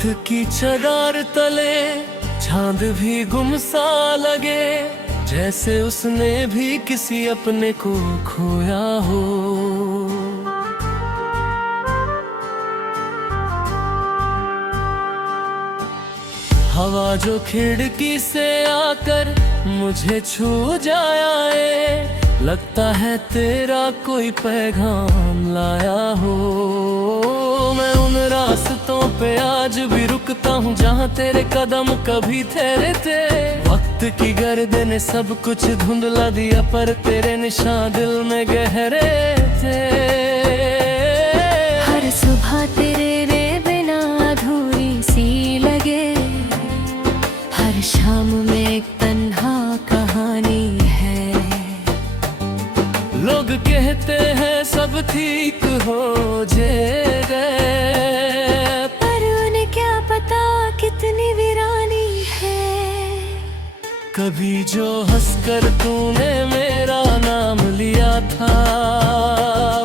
वक्त की चगार तले चांद भी गुमसा लगे, जैसे उसने भी किसी अपने को खोया हो। हवा जो खिड़की से आकर मुझे छू जाए, लगता है तेरा कोई पैगाम लाया हो। मैं उन रास्तों पे आज भी रुकता हूँ जहाँ तेरे कदम कभी ठहरे थे। वक्त की गर्द ने सब कुछ धुंधला दिया, पर तेरे निशान दिल में गहरे थे। हर सुबह तेरे बिना अधूरी सी लगे, हर शाम में एक तन्हा कहानी है। लोग कहते हैं सब ठीक हो जाएगा, पर उन्हें क्या पता कितनी वीरानी है। कभी जो हंसकर तूने मेरा नाम लिया था,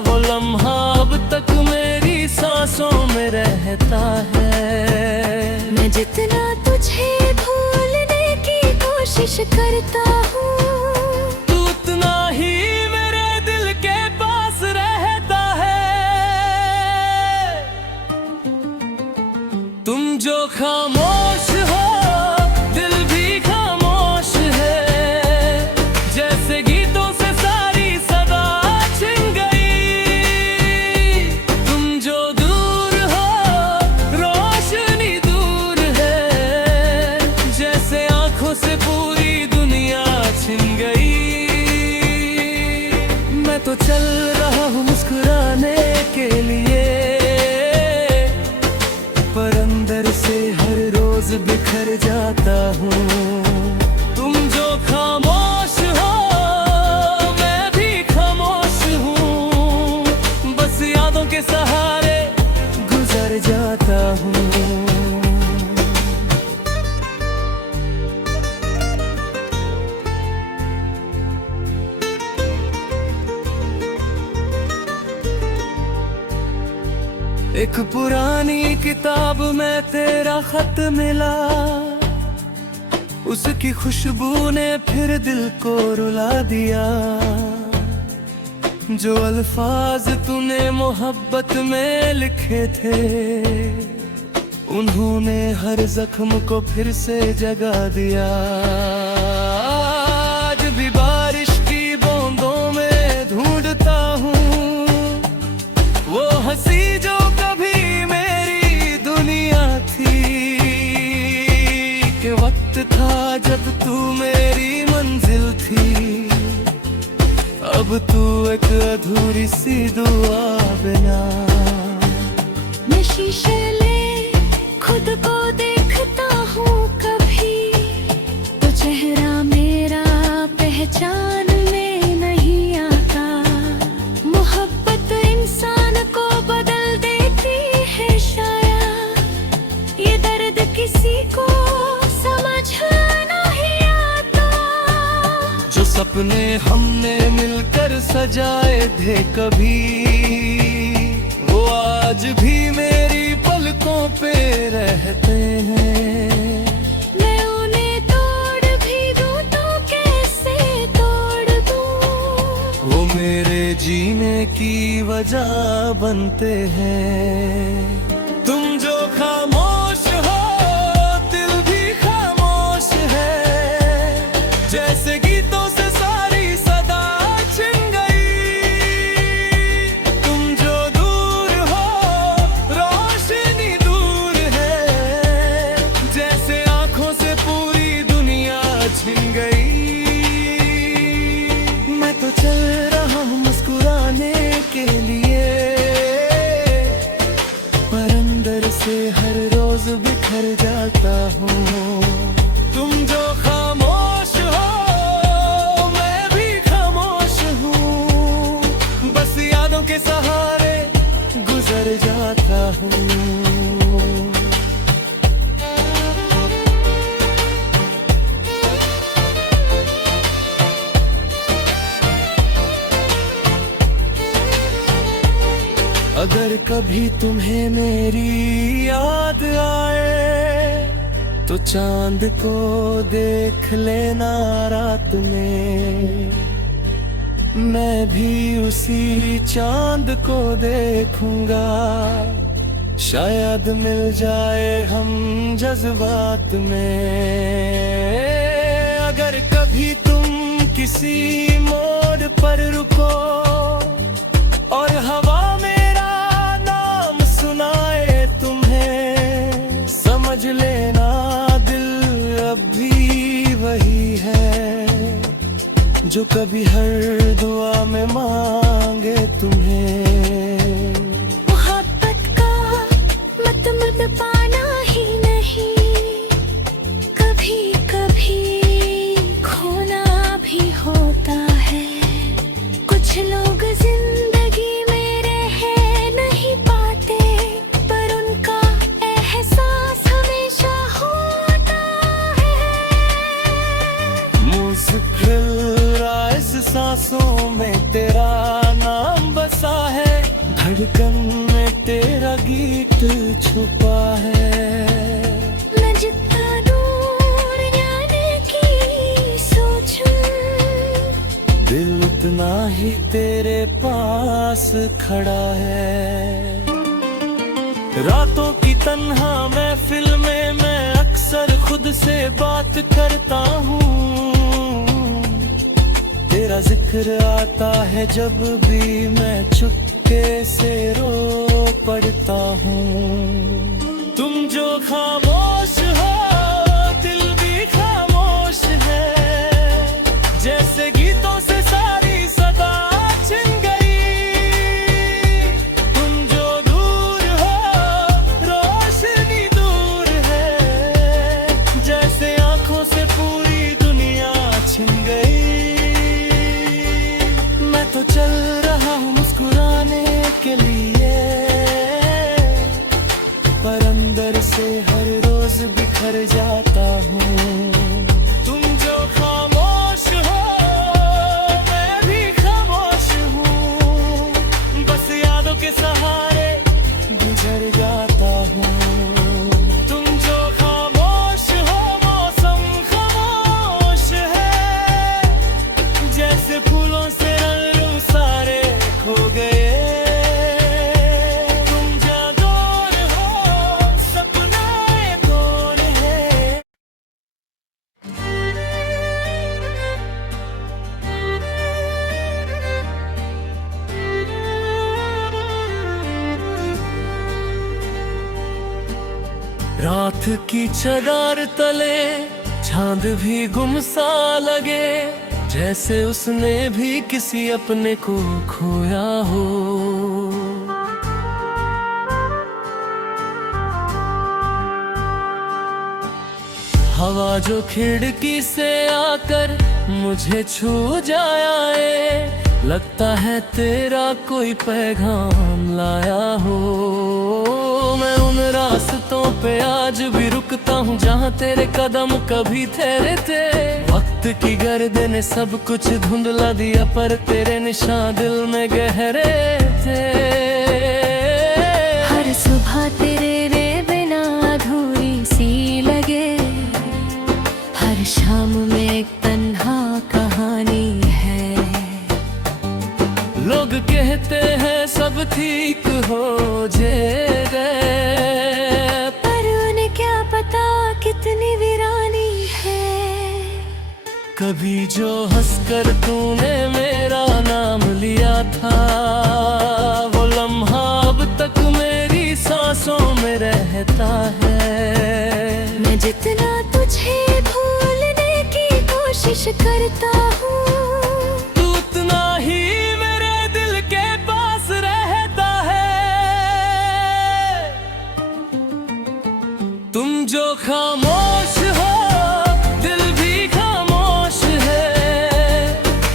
वो लम्हा अब तक मेरी सांसों में रहता है। मैं जितना तुझे भूलने की कोशिश करता हूँ, तू उतना ही मेरे दिल के पास रहता है। तुम जो खामोश हो, दिल भी खामोश है, जैसे गीतों से सारी सदा छिन गई। तुम जो दूर हो, रोशनी दूर है, जैसे आंखों से पूरी दुनिया छिन गई। मैं तो चल रहा हूँ मुस्कुराने के लिए, पर अंदर से हर रोज बिखर जाता हूँ। तुम जो खामोश हो, मैं भी खामोश हूँ, बस यादों के सहारे गुजर जाता हूँ। एक पुरानी किताब में तेरा खत मिला, उसकी खुशबू ने फिर दिल को रुला दिया। जो अल्फाज तूने मोहब्बत में लिखे थे, उन्होंने हर जख्म को फिर से जगा दिया। आज भी बारिश की बूंदों में ढूंढता हूँ वो हंसी जो कभी मेरी दुनिया थी। कि वक्त था जब तू मेरी मंजिल थी, अब तू एक अधूरी सी दुआ बिना। मैं शीशे में खुद को देखता हूँ कभी, तो चेहरा मेरा पहचान में नहीं आता। मोहब्बत इंसान को बदल देती है शायद, ये दर्द किसी को समझ नहीं आता। जो सपने हमने मिलकर सजाए थे कभी, वो आज भी मेरी पलकों पे रहते हैं। मैं उन्हें तोड़ भी दूं तो कैसे तोड़ दूं, वो मेरे जीने की वजह बनते हैं। तुम जो खामोश हो, दिल भी खामोश है, जैसे गीतों से सारी सदा छिन गई। तुम जो दूर हो, रोशनी दूर है, जैसे आंखों से पूरी दुनिया छिन गई। मैं तो चल रहा हूँ मुस्कुराने के लिए, पर अंदर से हर रोज बिखर जाता हूँ। तुम जो खामोश हो, मैं भी खामोश हूँ, बस यादों के सहारे गुजर जाता हूँ। अगर कभी तुम्हें मेरी याद आए तो चांद को देख लेना रात में, मैं भी उसी चांद को देखूंगा, शायद मिल जाए हम जज्बात में। अगर कभी तुम किसी मोड़ पर रुको और हवा मेरा नाम सुनाए तुम्हें, समझ लेना दिल अब भी वही है जो कभी हर दुआ में मांगे तुम्हें। मोहब्बत का मतलब पाना ही नहीं, कभी कभी खोना भी होता है। कुछ लोग जिंदगी में रह नहीं पाते, पर उनका एहसास हमेशा होता है। मुस्कुरा इस सांसों में तेरा नाम बसा है, धड़कन में तेरा गीत छुपा है। मैं जितना दूर जाने की सोचूं, दिल उतना ही तेरे पास खड़ा है। रातों की तन्हा महफिल में मैं अक्सर खुद से बात करता हूँ, तेरा जिक्र आता है जब भी मैं चुपके से रो पड़ता हूँ। तुम जो खामोश हो दिल भी खामोश है, जैसे गीतों से सारी सदा छिन गई। तुम जो दूर हो रोशनी दूर है, जैसे आंखों से पूरी दुनिया छिन गई। मैं तो चल रहा हूँ मुस्कुराने के लिए, पर अंदर से हर रोज बिखर जाता हूँ। तुम जो खामोश हो मैं भी खामोश हूँ, बस यादों के सहारे गुजर जाता हूँ। तुम जो खामोश हो मौसम खामोश है, जैसे फूलों से रंग सारे खो गए। तुम जादूर हो सपना कौन है। रात की चदार तले चांद भी गुमसा लगे, जैसे उसने भी किसी अपने को खोया हो। हवा जो खिड़की से आकर मुझे छू जाए, लगता है तेरा कोई पैगाम लाया हो। मैं उन रास्तों पे आज भी रुकता हूँ जहाँ तेरे कदम कभी ठहरे थे। वक्त की गर्द ने सब कुछ धुंधला दिया, पर तेरे निशान दिल में गहरे थे। हर सुबह तेरे बिना अधूरी सी लगे, हर शाम में एक तन्हा कहानी है। लोग कहते हैं सब ठीक हो जाएगा, पर उन्हें क्या पता कितनी वीरानी है। कभी जो हंसकर तूने मेरा नाम लिया था, वो लम्हा अब तक मेरी सांसों में रहता है। मैं जितना तुझे भूलने की कोशिश करता हूँ, तू उतना ही मेरे दिल के पास रहता है। तुम जो खामोश हो दिल भी खामोश है,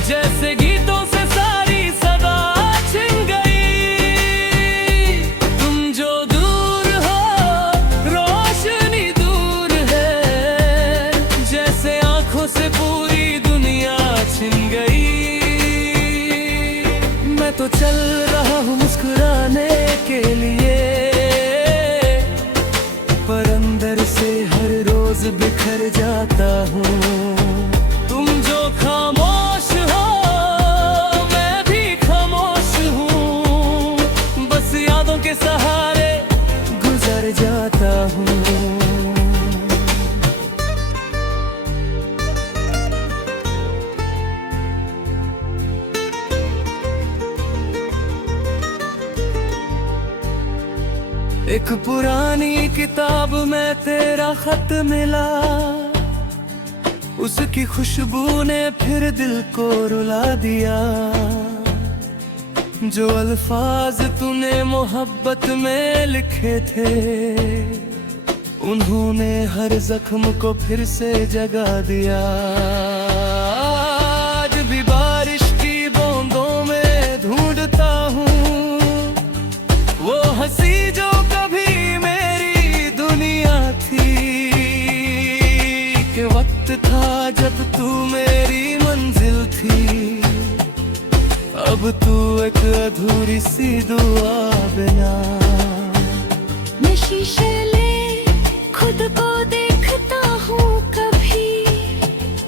जैसे गीतों से सारी सदा छिन गई। तुम जो दूर हो रोशनी दूर है, जैसे आंखों से पूरी दुनिया छिन गई। मैं तो चल रहा हूँ मुस्कुराने के रोज बिखर जाता हूँ। तुम जो खामोश हो मैं भी खामोश हूँ, बस यादों के सहारे गुजर जाता हूँ। एक पुरानी किताब में तेरा खत मिला, उसकी खुशबू ने फिर दिल को रुला दिया। जो अल्फाज तूने मोहब्बत में लिखे थे, उन्होंने हर जख्म को फिर से जगा दिया। आज भी बारिश की बूंदों में ढूंढता हूँ वो हंसी जो कभी मेरी दुनिया थी। कि वक्त था जब तू मेरी मंजिल थी, अब तू एक अधूरी सी दुआ बिना। मैं शीशे ले खुद को देखता हूँ कभी,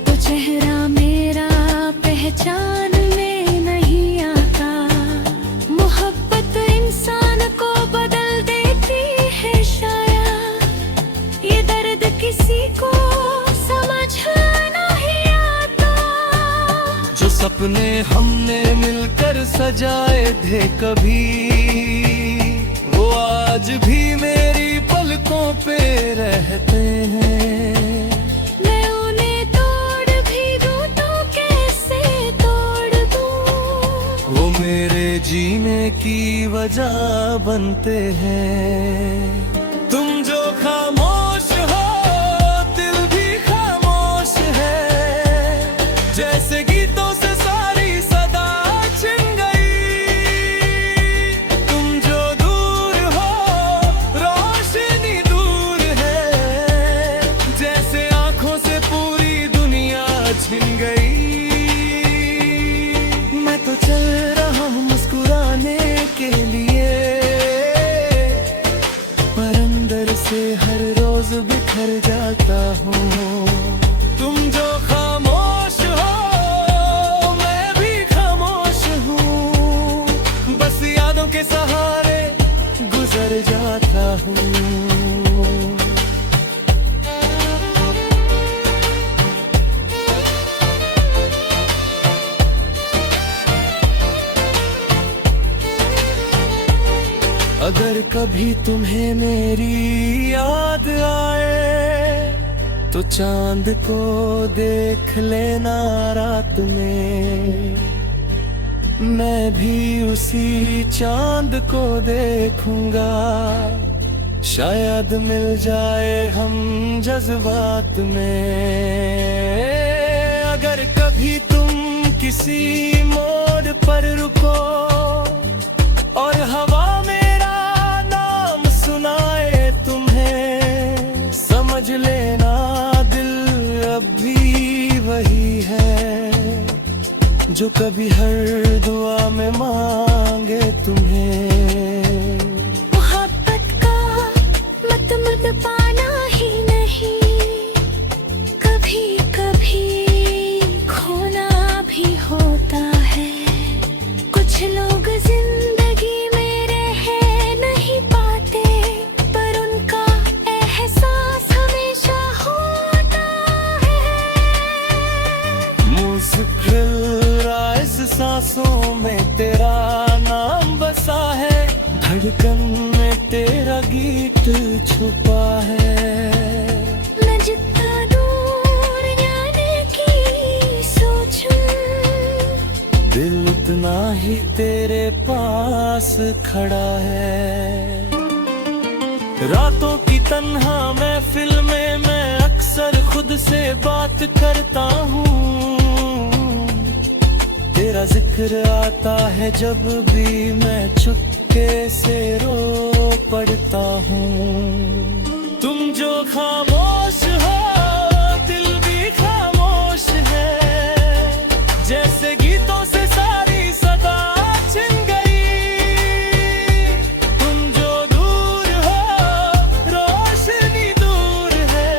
तो चेहरा मेरा पहचान में नहीं आता। मोहब्बत इंसान को बदल देती है शायद, ये दर्द किसी को समझ नहीं आता। जो सपने हमने मिलकर सजाए थे कभी, वो आज भी मेरी पलकों पे रहते हैं। मैं उन्हें तोड़ भी दूं तो कैसे तोड़ दूं, वो मेरे जीने की वजह बनते हैं। तुम जो खामोश हो दिल भी खामोश है, जैसे गीतों से सारी सदा छिन गई। तुम जो दूर हो रोशनी दूर है, जैसे आंखों से पूरी दुनिया छिन गई। मैं तो चल रहा हूँ मुस्कुराने के लिए, पर अंदर से हर रोज बिखर जाता हूँ। तुम जो खामोश हो मैं भी खामोश हूँ, बस यादों के सहारे गुजर जाता हूँ। अगर कभी तुम्हें मेरी याद आए, तो चांद को देख लेना रात में। मैं भी उसी चांद को देखूंगा, शायद मिल जाए हम जज्बात में। अगर कभी तुम किसी मोड़ पर रुको और हवा मेरा नाम सुनाए तुम्हें, समझ लेना दिल अब भी वही है जो कभी हर दुआ में मांगे तुम्हें। मोहब्बत का मतलब पाना ही नहीं, कभी कभी खोना भी होता है। कुछ लोग जिंदगी में रह नहीं पाते, पर उनका एहसास हमेशा होता है। मुश्किल राज सांसों में तेरा नाम बसा है, धड़कन में तेरा गीत छुपा है। मैं जितना दूर जाने की सोचूं, दिल उतना ही तेरे पास खड़ा है। रातों की तन्हा महफिल में मैं अक्सर खुद से बात करता हूँ। तेरा जिक्र आता है जब भी मैं चुपके से रो पड़ता हूँ। तुम जो खामोश हो दिल भी खामोश है, जैसे गीतों से सारी सदा छिन गई। तुम जो दूर हो रोशनी दूर है,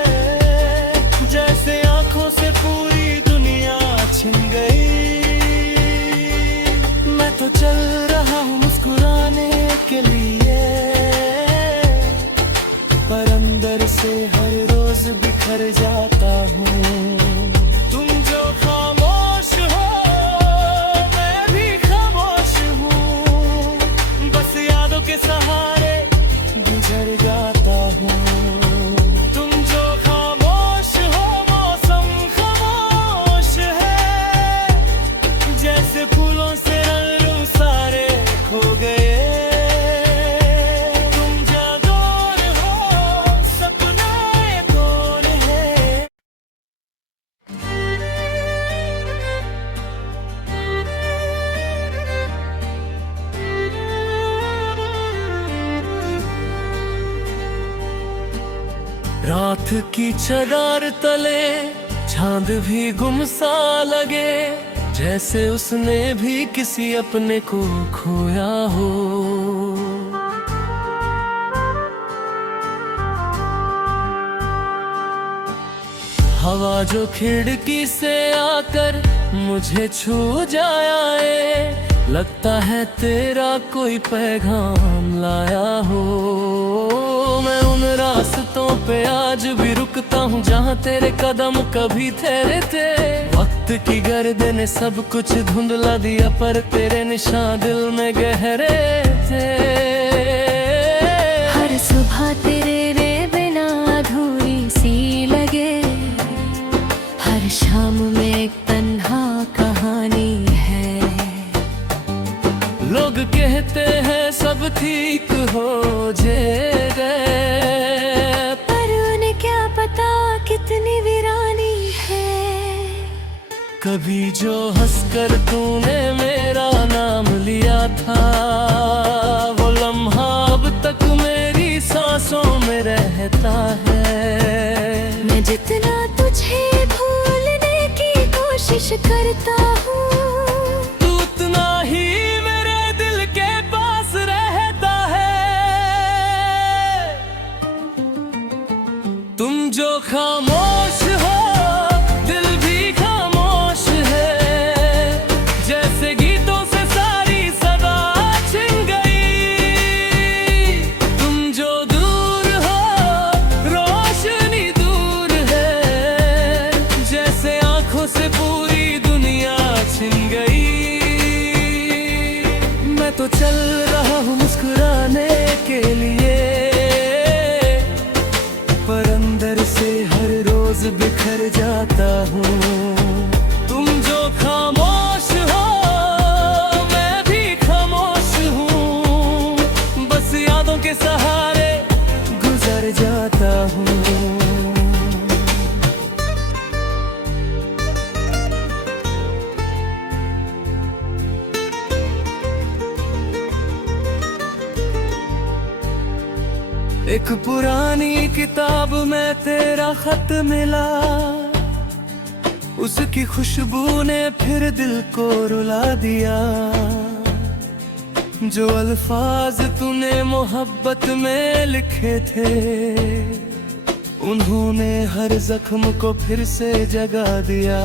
बिखर जाता हूँ। तुम जो खामोश हो मैं भी खामोश हूँ, बस यादों के सहारे गुजर जाता हूँ। तुम जो खामोश हो मौसम खामोश है, जैसे फूलों से रंग सारे खो गए। तुम जागोर हो सपने कौन है। रात की चगार तले चांद भी गुमसा लगे, जैसे उसने भी किसी अपने को खोया हो। हवा जो खिड़की से आकर मुझे छू जाए, लगता है तेरा कोई पैगाम लाया हो। मैं उन रास्तों पे आज भी रुकता हूँ जहाँ तेरे कदम कभी ठहरे थे। वक्त की गर्द ने सब कुछ धुंधला दिया, पर तेरे निशान दिल में गहरे थे। हर सुबह तेरे रे बिना अधूरी सी लगे, हर शाम में एक तन्हा कहानी है। लोग कहते हैं सब ठीक हो जाएगा, पर उन्हें क्या पता कितनी वीरानी है। कभी जो हंसकर तूने मेरा नाम लिया था, वो लम्हा अब तक मेरी सांसों में रहता है। मैं जितना तुझे भूलने की कोशिश करता हूँ, तू उतना ही मेरे दिल के पास रहता है। तुम जो खामोश हो दिल भी खामोश है, जैसे गीतों से सारी सदा छिन गई। तुम जो दूर हो रोशनी दूर है, जैसे आंखों से पूरी दुनिया छिन गई। मैं तो चल रहा हूँ मुस्कुराने के लिए, पर अंदर से हर रोज बिखर जाता हूँ। तुम जो खामोश हो मैं भी खामोश हूँ, बस यादों के सहारे गुजर जाता हूँ। एक पुरानी किताब में तेरा खत मिला, उसकी खुशबू ने फिर दिल को रुला दिया। जो अल्फाज तूने मोहब्बत में लिखे थे, उन्होंने हर जख्म को फिर से जगा दिया।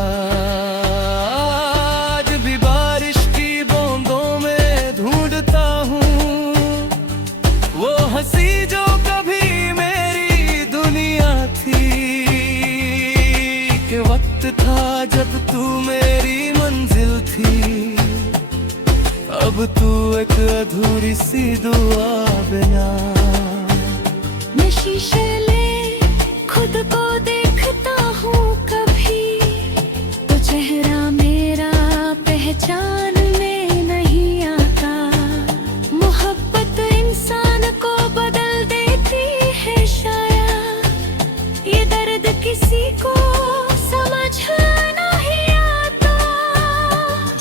आज भी बारिश की बूंदों में ढूंढता हूँ वो हंसी जो कभी मेरी दुनिया थी। कि वक्त था जब तू मेरी मंजिल थी, अब तू एक अधूरी सी दुआ बिना। मैं शीशे ले खुद को देखता हूँ कभी, तो चेहरा मेरा पहचान में नहीं आता। मोहब्बत इंसान को बदल देती है शायद, ये दर्द किसी को समझ नहीं आता।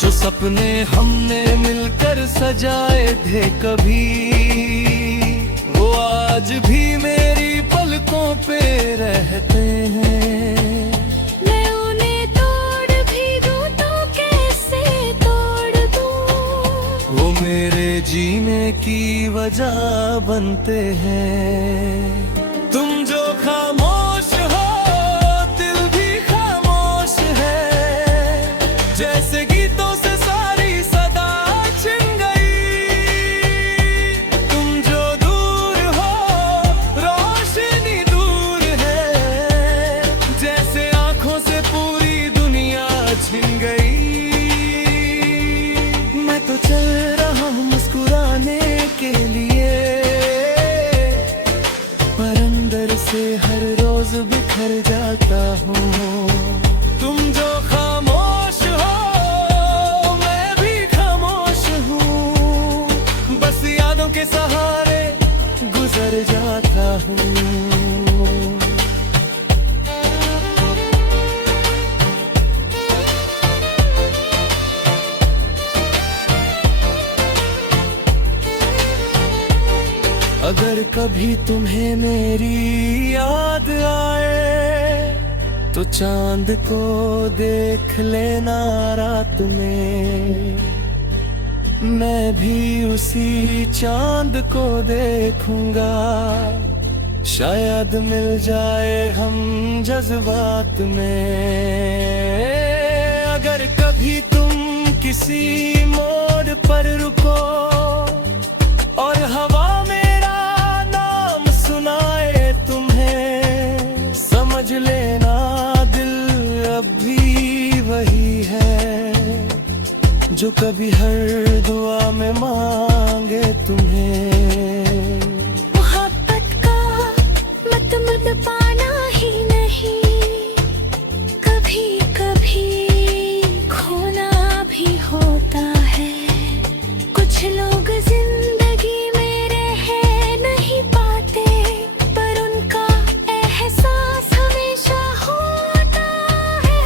जो सपने हमने मिलकर सजाए थे कभी, वो आज भी मेरी पलकों पे रहते हैं। मैं उन्हें तोड़ भी दूं तो कैसे तोड़ दूं, वो मेरे जीने की वजह बनते हैं। तुम जो खामोश हो दिल भी खामोश है, जैसे गीतों से सारी सदा छिन गई। तुम जो दूर हो रोशनी दूर है, हूँ। तुम जो खामोश हो मैं भी खामोश हूँ, बस यादों के सहारे गुजर जाता हूँ। अगर कभी तुम्हें मेरी याद आए तो चांद को देख लेना रात में, मैं भी उसी चांद को देखूंगा, शायद मिल जाए हम जज्बात में। अगर कभी तुम किसी मोड़ पर रुको और हवा समझ लेना दिल अब भी वही है जो कभी हर दुआ में मांगे तुम्हें। मोहब्बत का मतलब पाना ही नहीं, कभी कभी खोना भी होता है। कुछ लोग जिंदगी में रह नहीं पाते, पर उनका एहसास हमेशा होता है।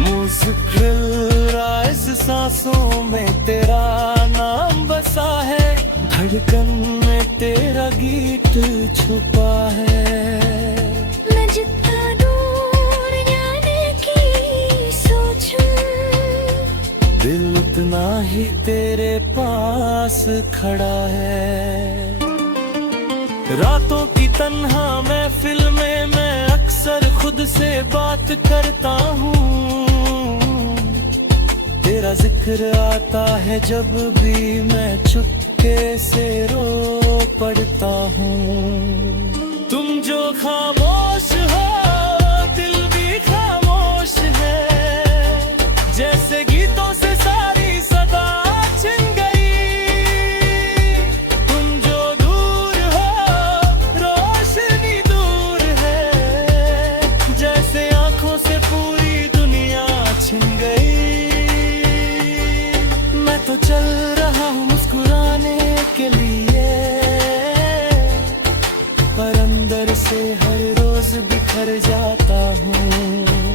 मुस्कुराए सांसों में तेरा नाम बसा है, धड़कन में तेरा गीत छुपा है। मैं जितना दूर जाने की सोचूं, दिल उतना ही तेरे पास खड़ा है। रातों की तन्हा महफिल में मैं अक्सर खुद से बात करता हूँ, तेरा जिक्र आता है जब भी मैं चुपके से रो पड़ता हूँ। तुम जो खामोश हो दिल भी खामोश है, जैसे गीतों से सारी सदा छिन गई। तुम जो दूर हो रोशनी दूर है, जैसे आंखों से पूरी दुनिया छिन गई। मैं तो चल रहा हूँ मुस्कुराने के लिए, पर अंदर से हर रोज बिखर जाता हूँ।